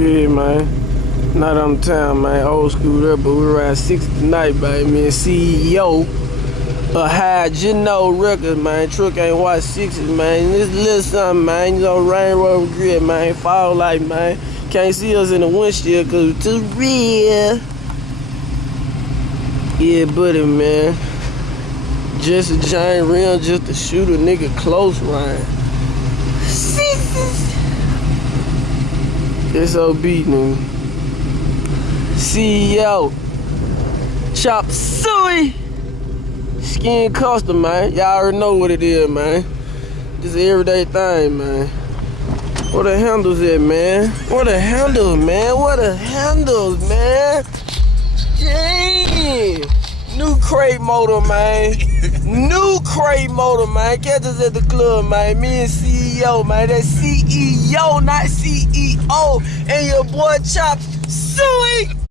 Yeah, man. Not on town, man. Old school there, but we around 6 tonight, baby. Me and CEO a High Geno record, man. Truck ain't watch 6s, man. This little something, man. You know, Range Rover Grid, man. Fall light, man. Can't see us in the windshield because we're too real. Yeah, buddy, man. Just a giant rim just to shoot a nigga close range. SOB, nigga. CEO. Chop suey. Skin custom, man. Y'all already know what it is, man. This is everyday thing, man. What the handles at, man? What the handles, man? What the handles, man? Damn. New crate motor, man. New crate motor, man. Catch us at the club, man. Me and CEO, man. That's CEO, not CEO. And your boy Chop Suey.